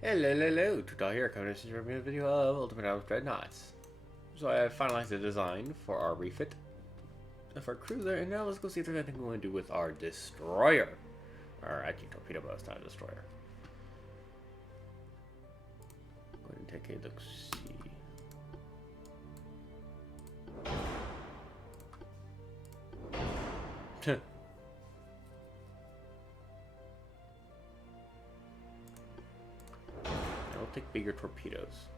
Hello, Tutal here, coming to a video of Ultimate Admiral Dreadnoughts. So I have finalized the design for our refit of our cruiser, and now let's go see if there's anything we want to do with our destroyer. Or actually, torpedo boat, not a destroyer. Go ahead and take a look-see. I'll take bigger torpedoes.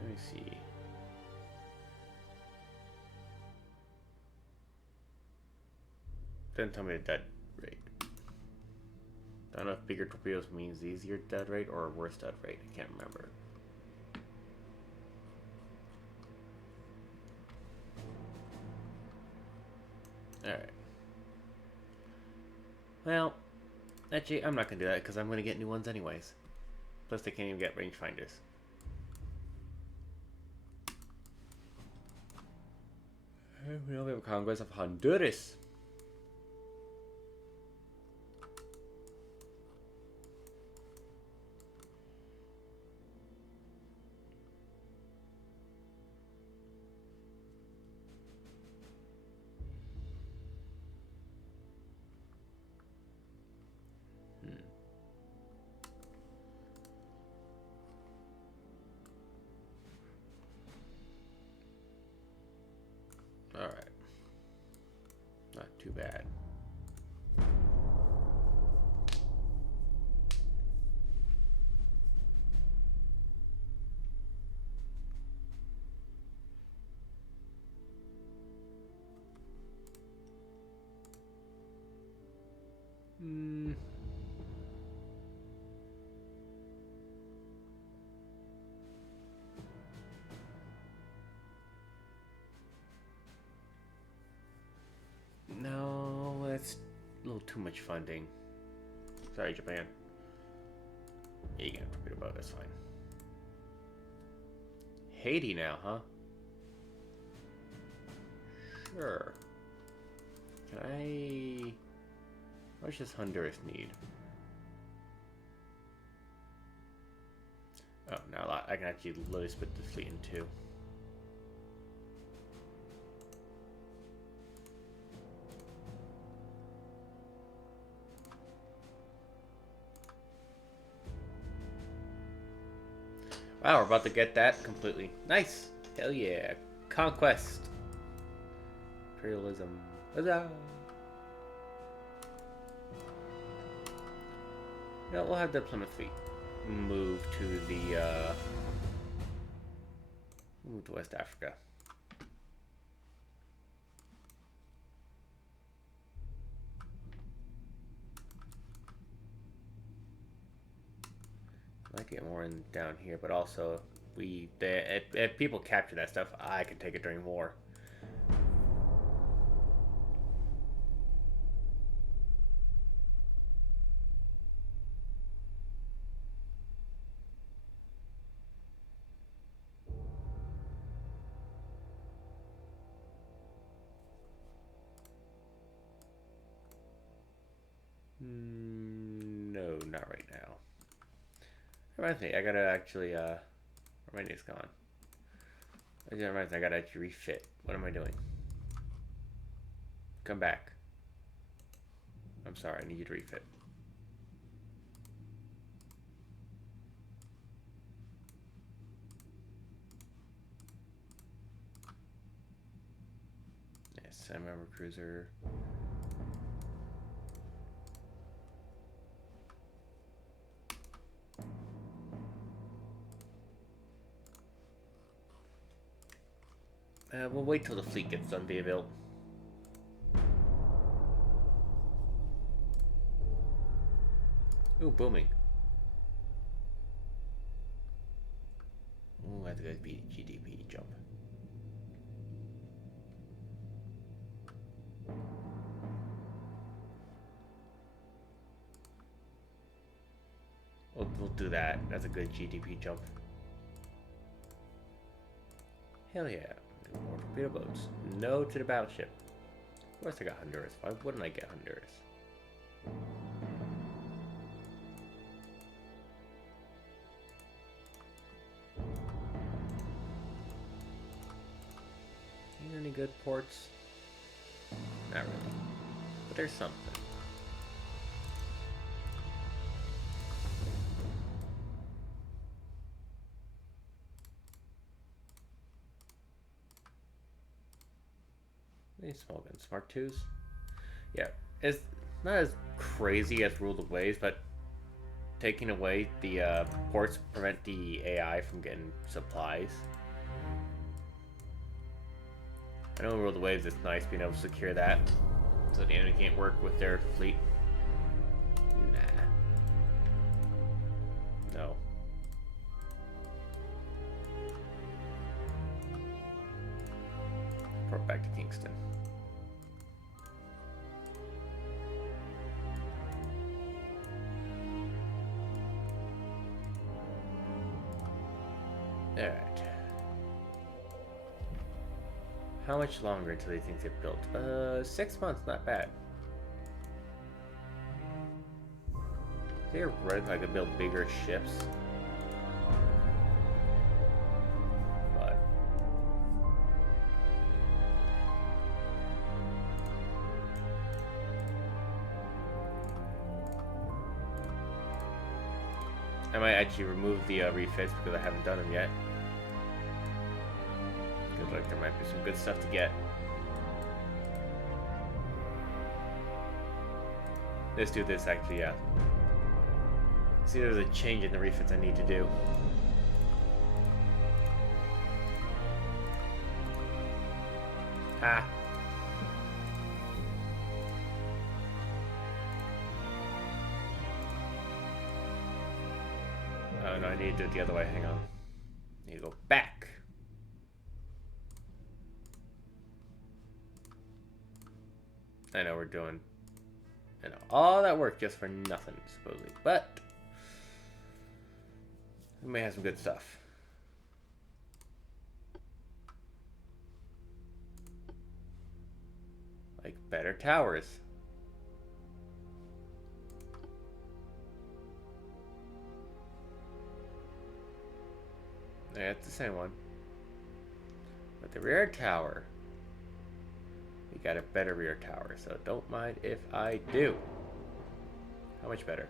Let me see. Didn't tell me the dead rate. I don't know if bigger torpedoes means easier dead rate or worse dead rate. I can't remember. Alright. Well, actually, I'm not going to do that because I'm going to get new ones anyways. Plus, they can't even get rangefinders. We only have a Congress of Honduras. Alright. Not too bad. No, that's a little too much funding. Sorry, Japan. Yeah, you can have torpedo boat, that's fine. Haiti now, huh? Sure. Can I... How much does Honduras need? Oh, not a lot. I can actually literally split the fleet in two. Wow, we're about to get that completely. Nice! Hell yeah. Conquest. Imperialism. Huzzah! Yeah, we'll have the Plymouth fleet move to the, move to West Africa. I might get more in down here, but also if people capture that stuff, I can take it during war. No, not right now. Reminds me, I gotta actually, my name's gone. It reminds me, I gotta actually refit. What am I doing? Come back. I'm sorry, I need you to refit. Yes, I remember cruiser. We'll wait till the fleet gets done being built. Ooh, booming. Ooh, that's a good GDP jump. We'll do that. That's a good GDP jump. Hell yeah. More torpedo boats. No to the battleship. Of course I got Honduras. Why wouldn't I get Honduras? Any good ports? Not really. But there's something. These small guns. Smart 2s? Yeah. It's not as crazy as Rule of Waves, but taking away the ports prevent the AI from getting supplies. I know in Rule of Waves it's nice being able to secure that, so the enemy can't work with their fleet. Nah. No. Port back to Kingston. Alright. How much longer until these things get built? 6 months, not bad. They're right, I could build bigger ships. But I might actually remove the refits because I haven't done them yet. Because like there might be some good stuff to get. Let's do this actually, yeah. See, there's a change in the refits I need to do. Ah. Oh no, I need to do it the other way. Hang on. I need to go back. I know we're doing, you know, all that work just for nothing, supposedly. But we may have some good stuff. Like better towers. Yeah, it's the same one. But the rear tower, we got a better rear tower, so don't mind if I do. How much better?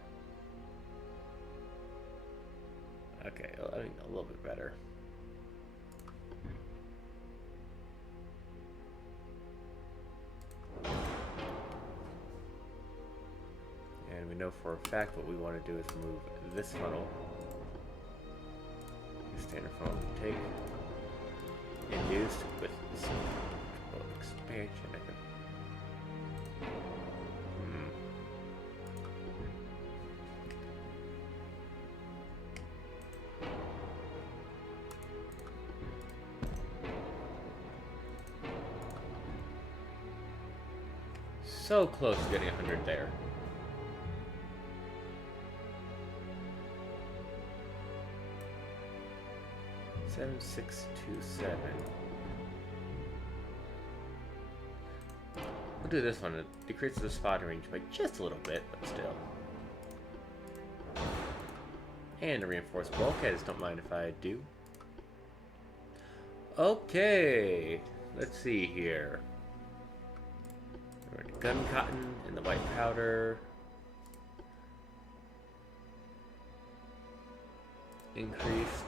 Okay, I think a little bit better. And we know for a fact what we want to do is remove this funnel. Standard funnel to take induced with some expansion. I think. So close to getting 100 there. Seven, 6, 2, 7. We'll do this one. It decreases the spotting range by just a little bit, but still. And a reinforced bulkhead. Don't mind if I do. Okay, let's see here. Gun cotton and the white powder. Increased.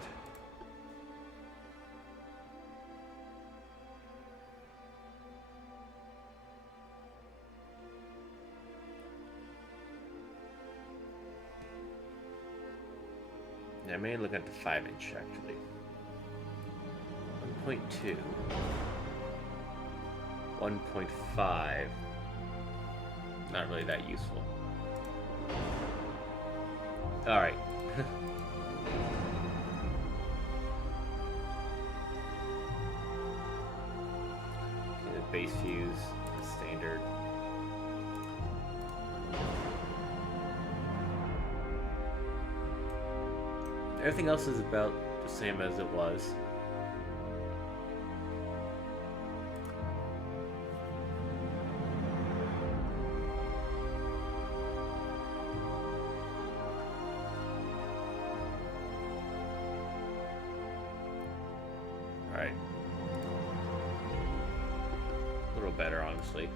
Yeah, I may look at the 5-inch actually. 1.2. 1.5. Not really that useful. Alright. Okay, the base fuse, the standard. Everything else is about the same as it was. little better, honestly.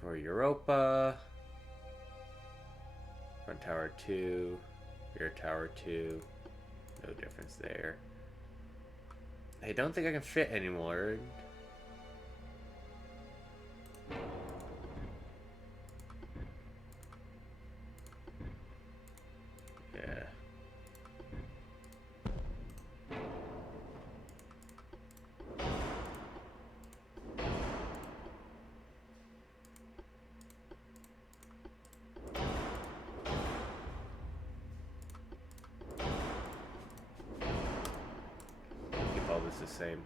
For Europa, front tower 2, rear tower 2, no difference there. I don't think I can fit anymore. Yeah. Keep all this the same.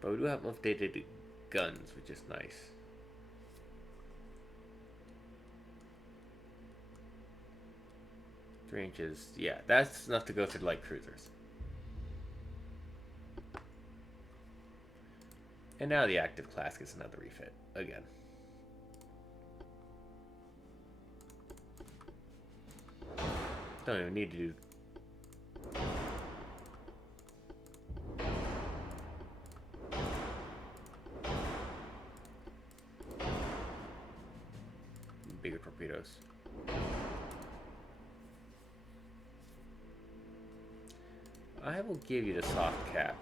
But we do have updated guns, which is nice. Three inches, yeah, that's enough to go through light cruisers. And now the active class gets another refit again. Don't even need to do. Bigger torpedoes. I will give you the soft cap.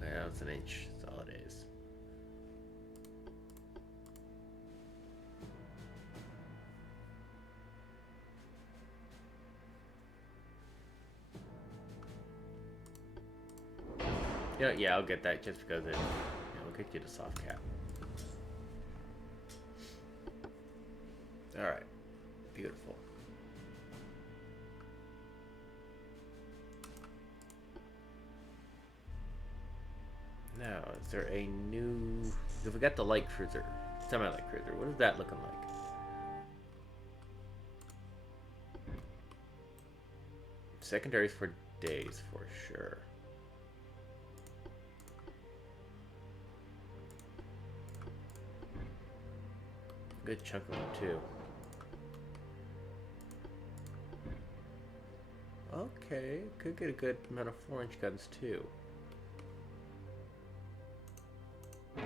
Yeah, it's an inch. That's all it is. Yeah, I'll get that just because it'll get you the soft cap. All right, beautiful. Now, is there a new? If we got the light cruiser, semi-light cruiser, what is that looking like? Secondaries for days, for sure. Good chunk of them too. Okay, could get a good amount of 4-inch guns too. How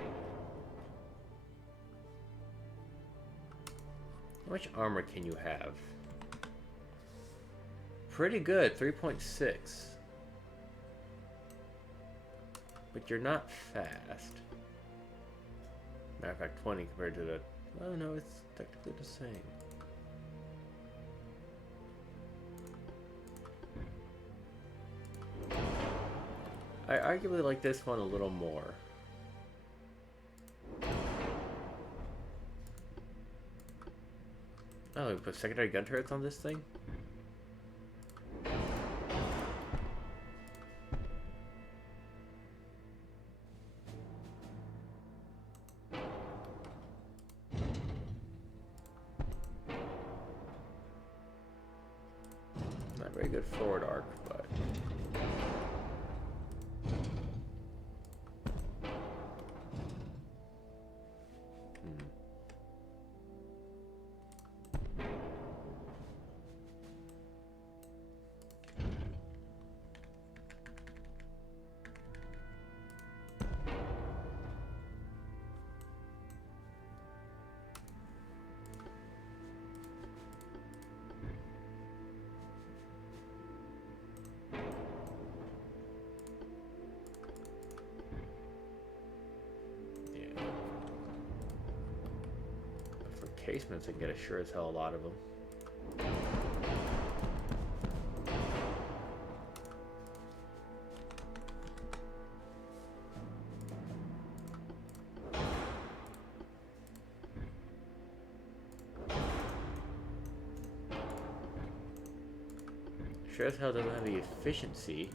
much armor can you have? Pretty good, 3.6. But you're not fast. Matter of fact, 20 compared to the... Oh no, it's technically the same. I arguably like this one a little more. Oh, we put secondary gun turrets on this thing? Not very good forward arc, but... Casements and get a sure as hell a lot of them. Sure as hell doesn't have the efficiency.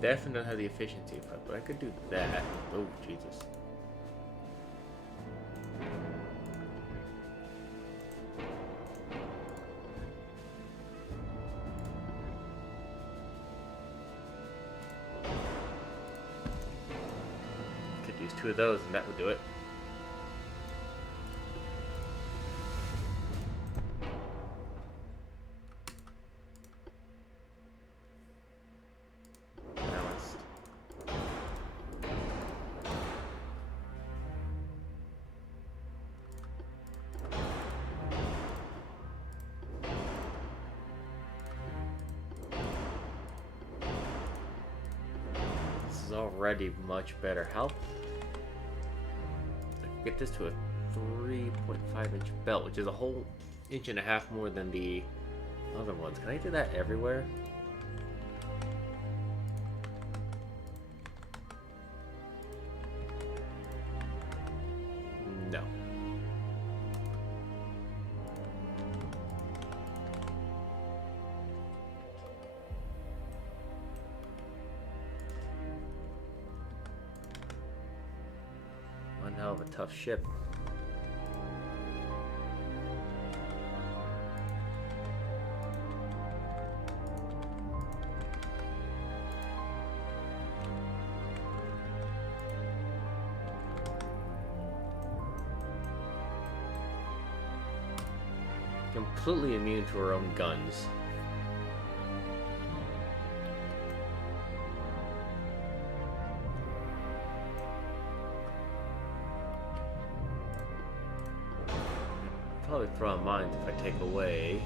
Definitely don't have the efficiency, but I could do that. Oh, Jesus. 2 of those and that would do it. Already much better health. I can get this to a 3.5-inch belt, which is a whole 1.5 inches more than the other ones. Can I do that everywhere? No. One hell of a tough ship. Completely immune to her own guns. Probably throw on mines if I take away.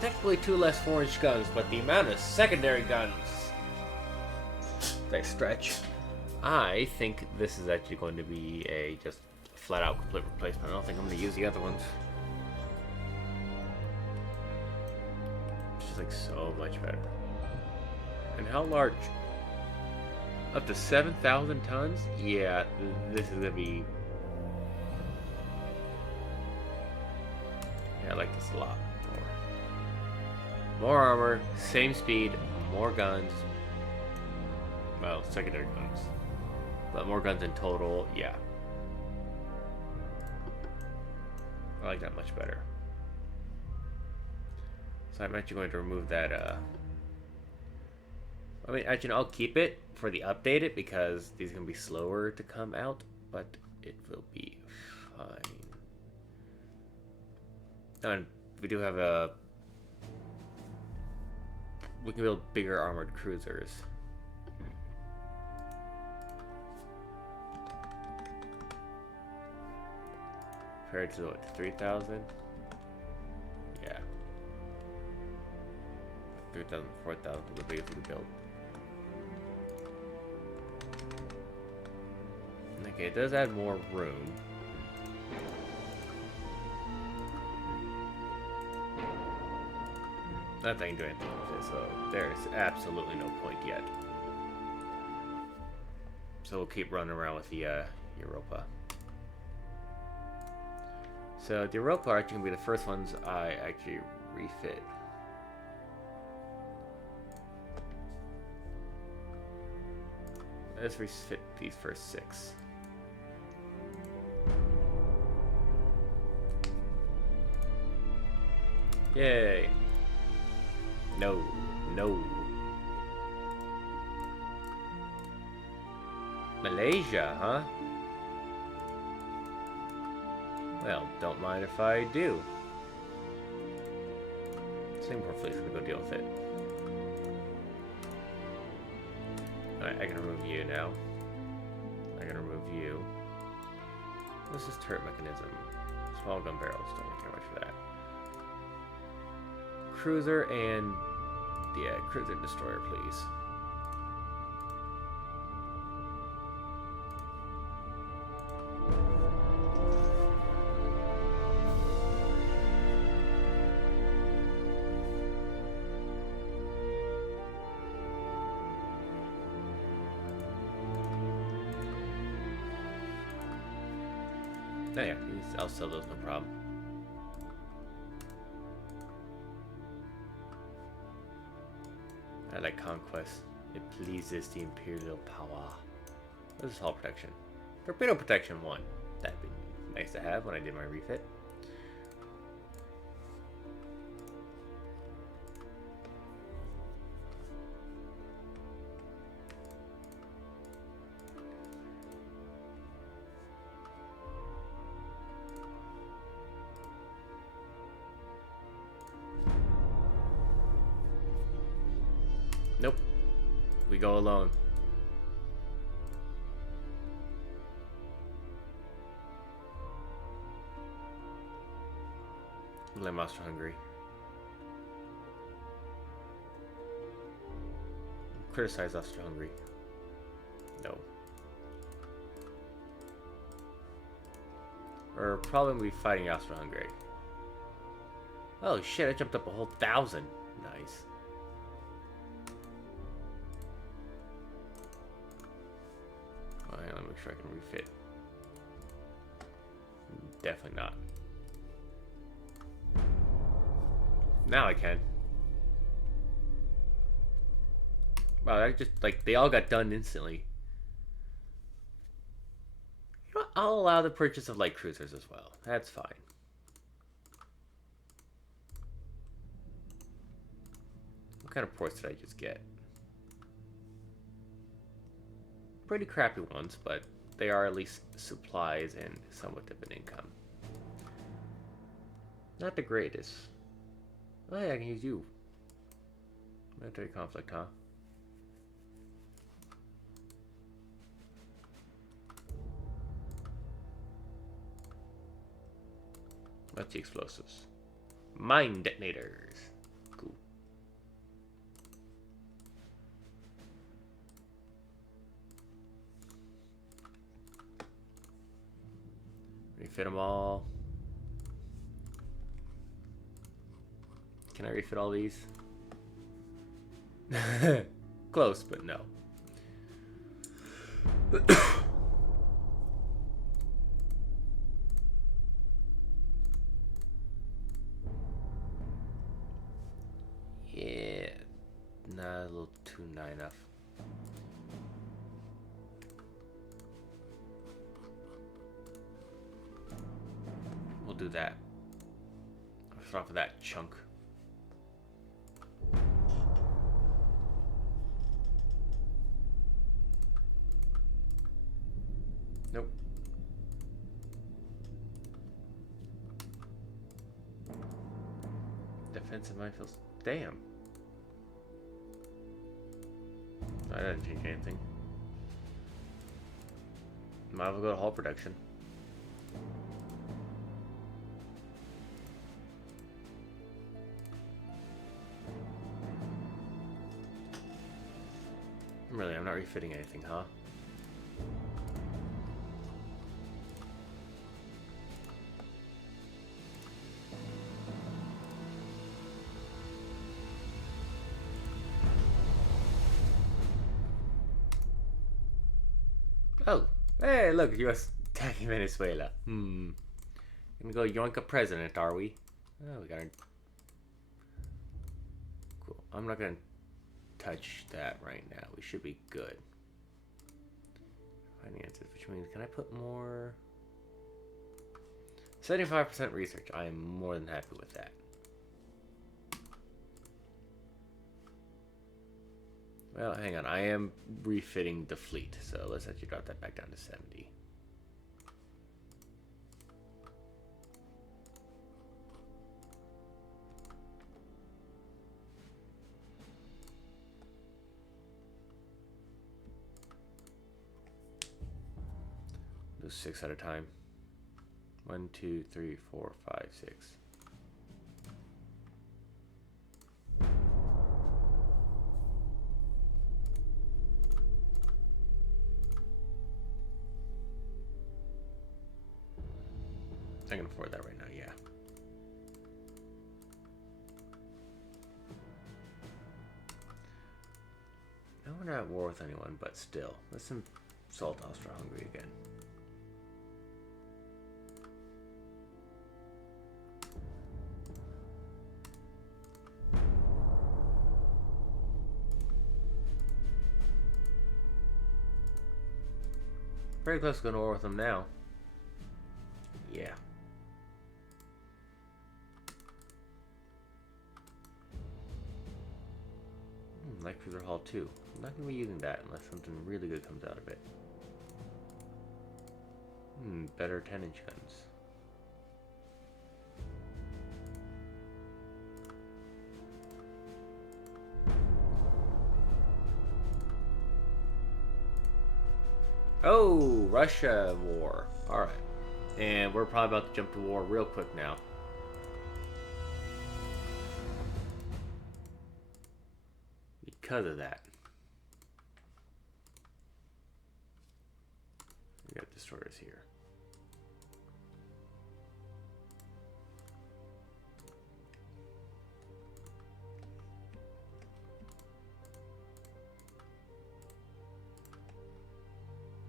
Technically 2 less 4-inch guns, but the amount of secondary guns, they stretch. I think this is actually going to be a just flat out complete replacement. I don't think I'm going to use the other ones. It's just like so much better. And how large? Up to 7,000 tons? Yeah, this is going to be... Yeah, I like this a lot. More armor, same speed, more guns. Well, secondary guns. But more guns in total, yeah. I like that much better. So I'm actually going to remove that, I mean, actually, I'll keep it for the updated because these are going to be slower to come out, but it will be fine. And we do have a... We can build bigger armored cruisers. Compared to what, 3,000? Yeah. 3,000, 4,000 the biggest we can build. Okay, it does add more room. Not that I can do anything with it, so there's absolutely no point yet. So we'll keep running around with the Europa. So the Europa are actually going to be the first ones I actually refit. Let's refit these first 6. Yay! No, no. Malaysia, huh? Well, don't mind if I do. Singapore fleet's gonna go deal with it. Alright, I can remove you now. I can remove you. This is turret mechanism. Small gun barrels, don't really care much for that. Cruiser and... yeah, cruiser and destroyer, please. Oh yeah, I'll sell those, no problem. I like conquest. It pleases the imperial power. This is hull protection. Torpedo protection 1. That'd be nice to have when I did my refit. Nope. We go alone. Blame Austro-Hungary. Criticize Austro-Hungary. No. We're probably fighting Austro-Hungary. Oh shit, I jumped up a whole 1,000. Nice. Alright, let me make sure I can refit. Definitely not. Now I can. Wow, that just, like, they all got done instantly. You know what? I'll allow the purchase of light cruisers as well. That's fine. What kind of ports did I just get? Pretty crappy ones, but they are at least supplies and somewhat of an income. Not the greatest. Oh yeah, I can use you. Military conflict, huh? What's the explosives? Mine detonators. Cool. Refit them all. Can I refit all these? Close, but no. Yeah, not a little too nigh enough. We'll do that. I'll start off with that chunk. Nope. Defensive minefields. Damn. I didn't change anything. Might as well go to hull protection. Really, I'm not refitting anything, huh? Oh, hey, look, U.S. attacking Venezuela. Gonna go yoink a president, are we? Oh, we got a... Cool. I'm not gonna touch that right now. We should be good. Finances, which means, can I put more? 75% research. I am more than happy with that. Well, hang on. I am refitting the fleet, so let's actually drop that back down to 70. Do 6 at a time. 1, 2, 3, 4, 5, 6. I can afford that right now, yeah. No, we're not at war with anyone, but still. Let's insult Austro-Hungary again. Pretty close to going to war with them now. Yeah. Light Cruiser Hull 2. I'm not going to be using that unless something really good comes out of it. Better 10-inch guns. Oh, Russia war. Alright. And we're probably about to jump to war real quick now. Because of that. We got destroyers here.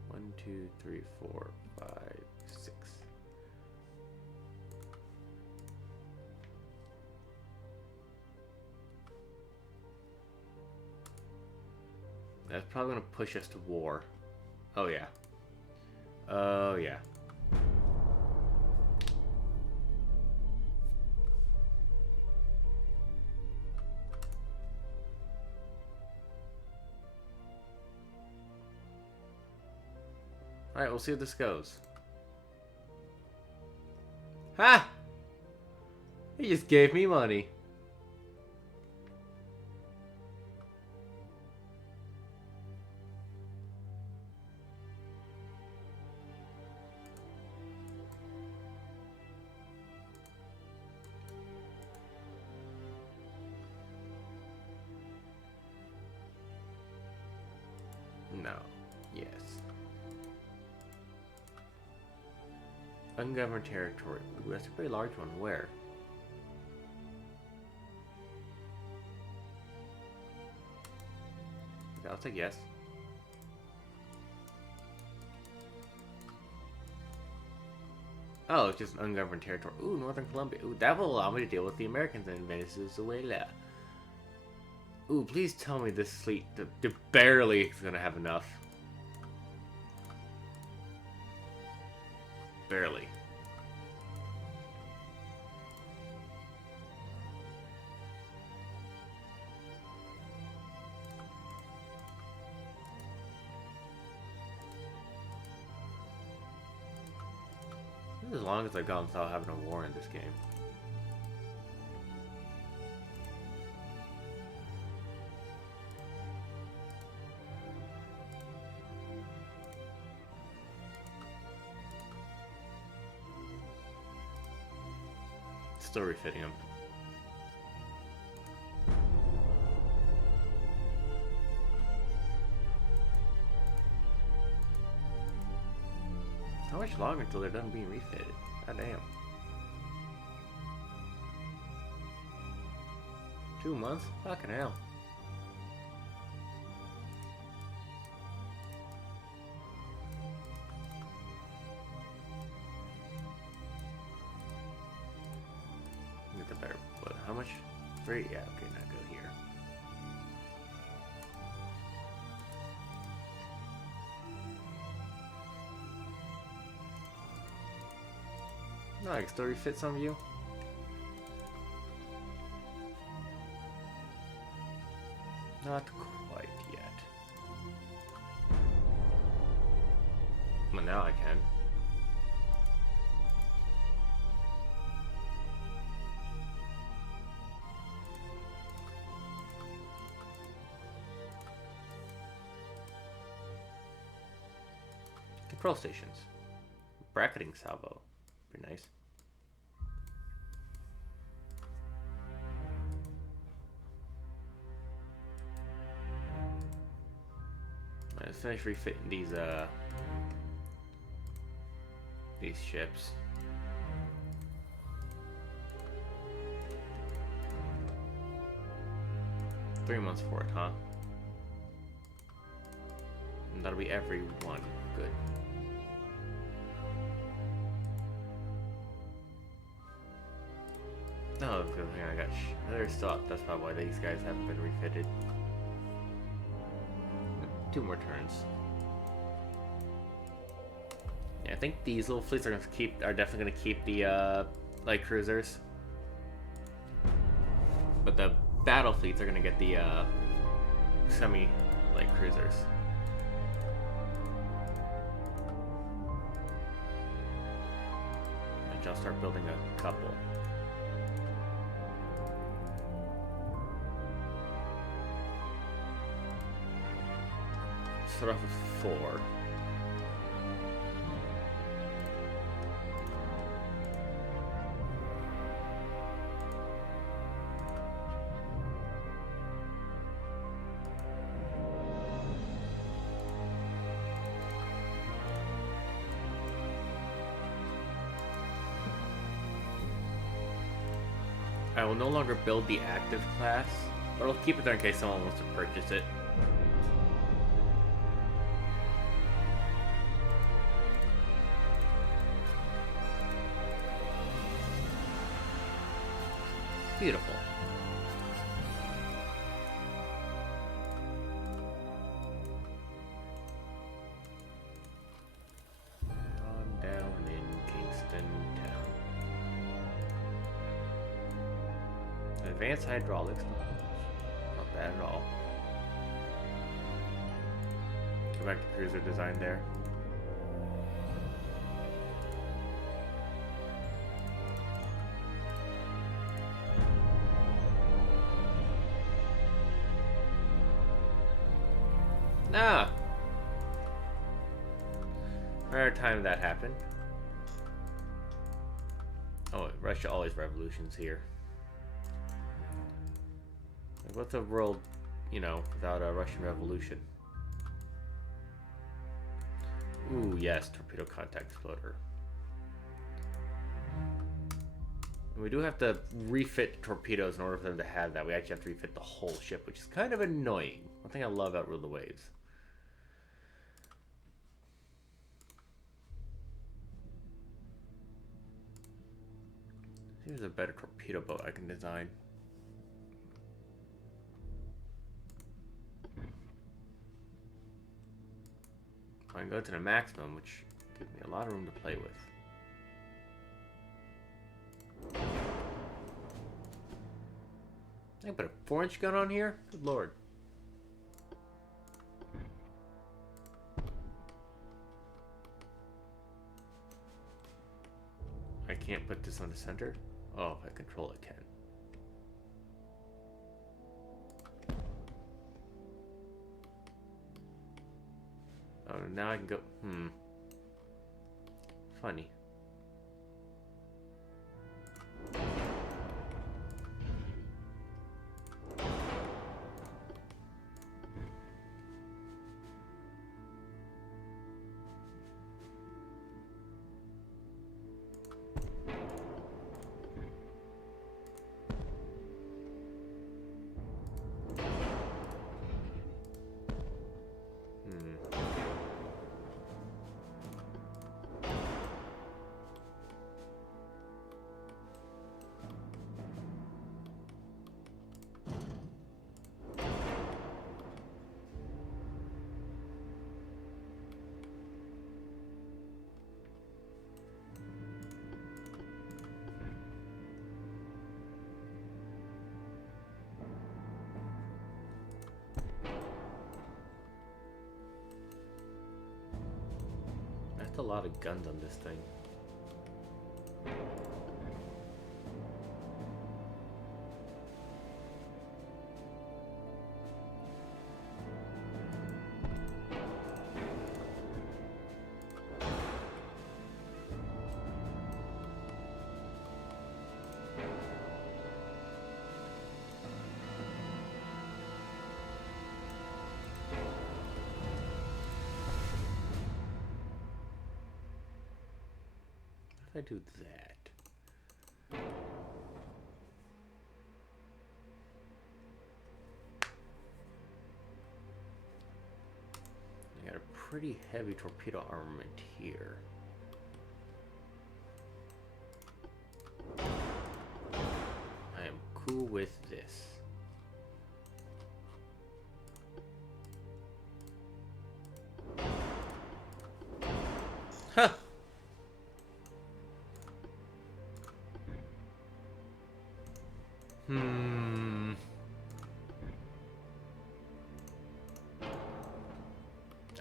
One, two, three, four, 5, 6. That's probably going to push us to war. Oh, yeah. Oh, yeah. Alright, we'll see how this goes. Ha! He just gave me money. No. Yes. Ungoverned territory. Ooh, that's a pretty large one. Where? Okay, I'll take yes. Oh, it's just an ungoverned territory. Ooh, Northern Colombia. Ooh, that will allow me to deal with the Americans in Venezuela. Ooh, please tell me this fleet barely is gonna have enough. Barely. As long as I've gone without having a war in this game. Still refitting them. How much longer until they're done being refitted? God damn. 2 months? Fucking hell. Get the better. What? How much? 3? Yeah, okay, not go here. No, I can still refit some of you. Not quite yet. But now I can. Control stations. Bracketing salvo. Pretty nice. Let's finish refitting these ships. Three months for it, huh? And that'll be every one. Good. No, good thing I got. They're still up. That's probably why these guys haven't been refitted. 2 more turns. think these little fleets are definitely gonna keep the light cruisers, but the battle fleets are gonna get the semi light cruisers. And I'll start building a couple. Start off with 4. I will no longer build the active class, but I'll keep it there in case someone wants to purchase it. Beautiful. On down in Kingston Town. Advanced hydraulics. Not bad at all. Go back to cruiser design there. Nah. Rare time that happened. Oh, Russia always revolutions here. Like, what's a world, you know, without a Russian Revolution? Ooh, yes, torpedo contact exploder. And we do have to refit torpedoes in order for them to have that. We actually have to refit the whole ship, which is kind of annoying. One thing I love about Rule the Waves. Here's a better torpedo boat I can design. I can go to the maximum, which gives me a lot of room to play with. I can put a 4-inch gun on here? Good lord. I can't put this on the center? Oh, if I control it, can. Oh, now I can go. Funny. That's a lot of guns on this thing. I do that. I got a pretty heavy torpedo armament here. I am cool with this. Huh.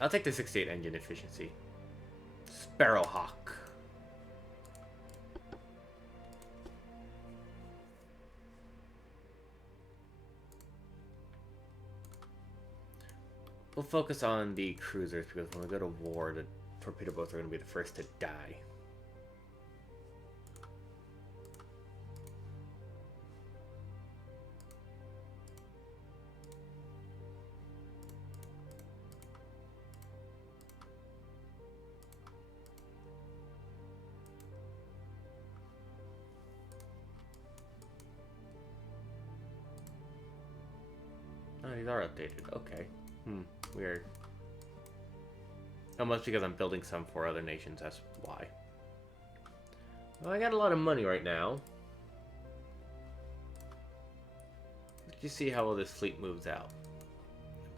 I'll take the 68 engine efficiency. Sparrowhawk. We'll focus on the cruisers because when we go to war, the torpedo boats are going to be the first to die. Oh, these are updated. Okay. Weird. Almost because I'm building some for other nations, that's why. Well, I got a lot of money right now. Let's just see how well this fleet moves out.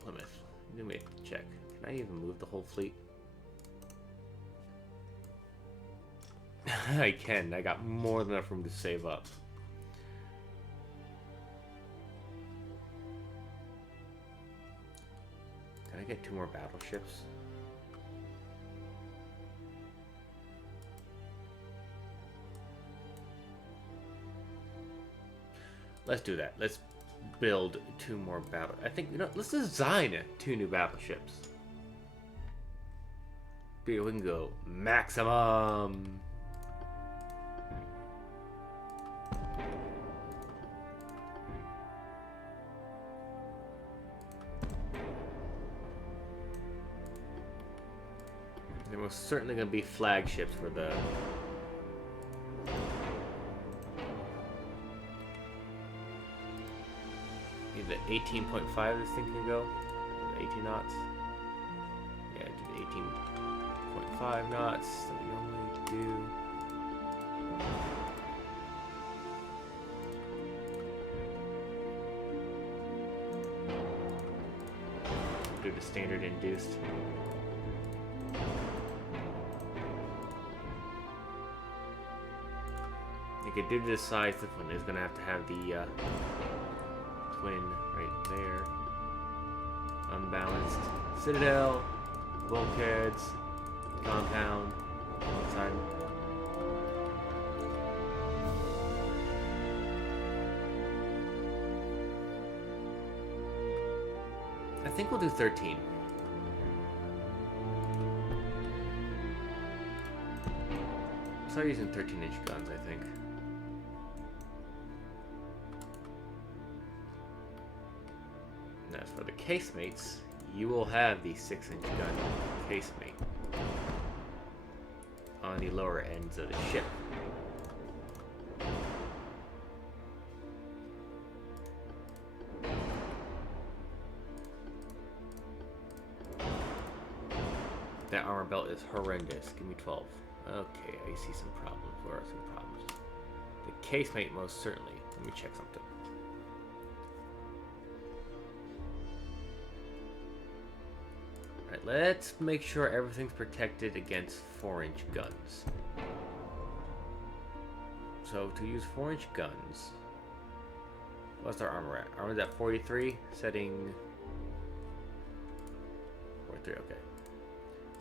Plymouth. Let me check. Can I even move the whole fleet? I can. I got more than enough room to save up. Can I get 2 more battleships? Let's do that. Let's build 2 more battle. I think, you know, let's design 2 new battleships. We can go maximum. They're most certainly going to be flagships for the... Either 18.5 this thing can go. 18 knots. Yeah, I did 18.5 knots that we normally do. Do the standard induced. Okay, due to the size, this one is going to have the twin right there. Unbalanced. Citadel, bulkheads, compound, outside. I think we'll do 13. Start using 13-inch guns, I think. And as for the casemates, you will have the 6-inch gun casemate on the lower ends of the ship. That armor belt is horrendous. Give me 12. Okay, I see some problems. Where are some problems? The casemate, most certainly. Let me check something. Alright, let's make sure everything's protected against 4-inch guns. So, to use 4-inch guns, what's our armor at? Armor's at 43, setting 43, okay.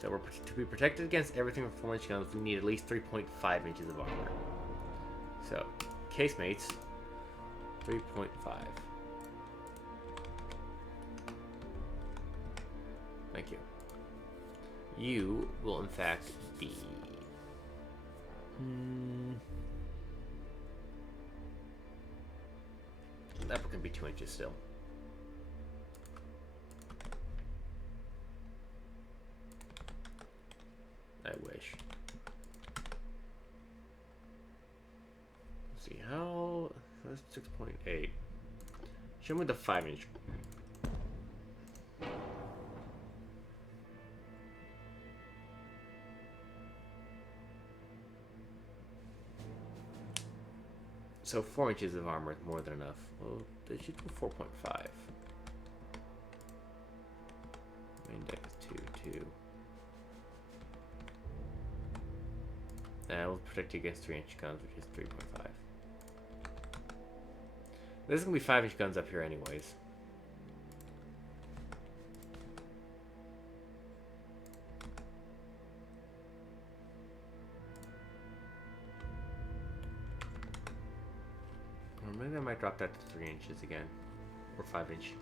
So to be protected against everything from 4-inch guns, we need at least 3.5 inches of armor. So, casemates, 3.5. Thank you. You will, in fact, be... That can be 2 inches still. I wish. Let's see how. That's 6.8. Show me the 5-inch. So 4 inches of armor is more than enough. Well, they should do 4.5. Main deck is 2. That will protect you against 3-inch guns, which is 3.5. There's going to be 5-inch guns up here anyways. think I might drop that to 3 inches again. Or 5 inch.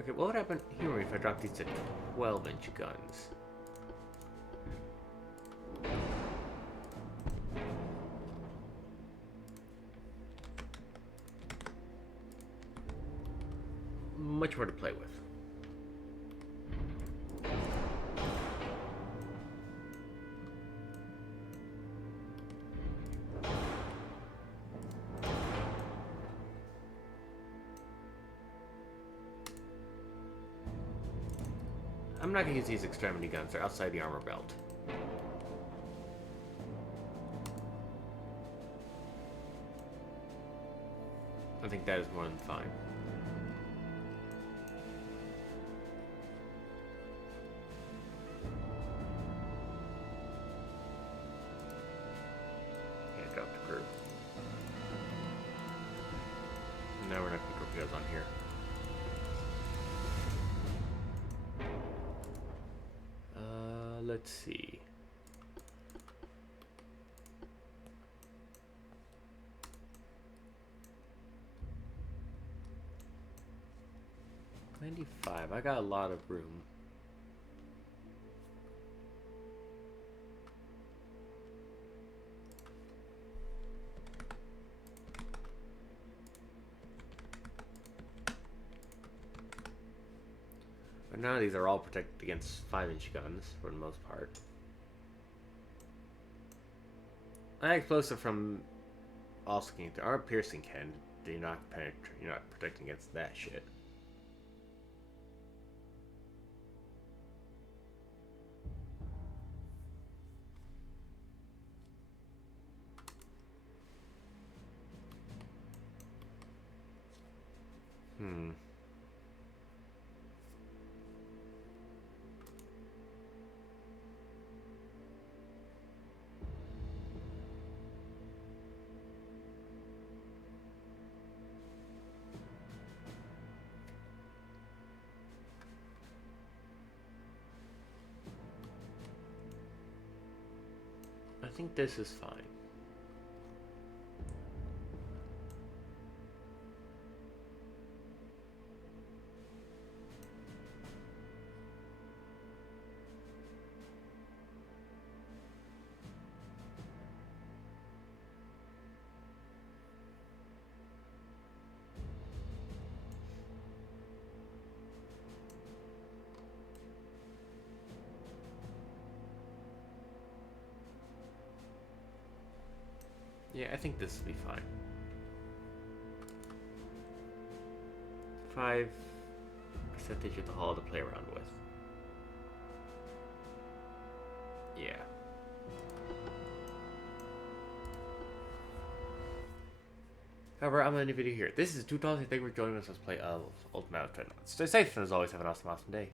Okay, what would happen here if I drop these to 12-inch guns? Much more to play with. I'm not going to use these extremity guns. They're outside the armor belt. I think that is more than fine. Yeah, drop the crew. Now we're not going to torpedoes on here. Let's see. $95. I got a lot of room. But now these are all protected against 5-inch guns for the most part. An explosive from also can or piercing can. You're not protecting against that shit. I think this is fine. Yeah, I think this will be fine. 5% of the hull to play around with. Yeah. However, I'm going to end the video here. This is Dreadnoughts. Thank you for joining us. Let's play Ultimate Dreadnoughts. Stay safe and as always, have an awesome day.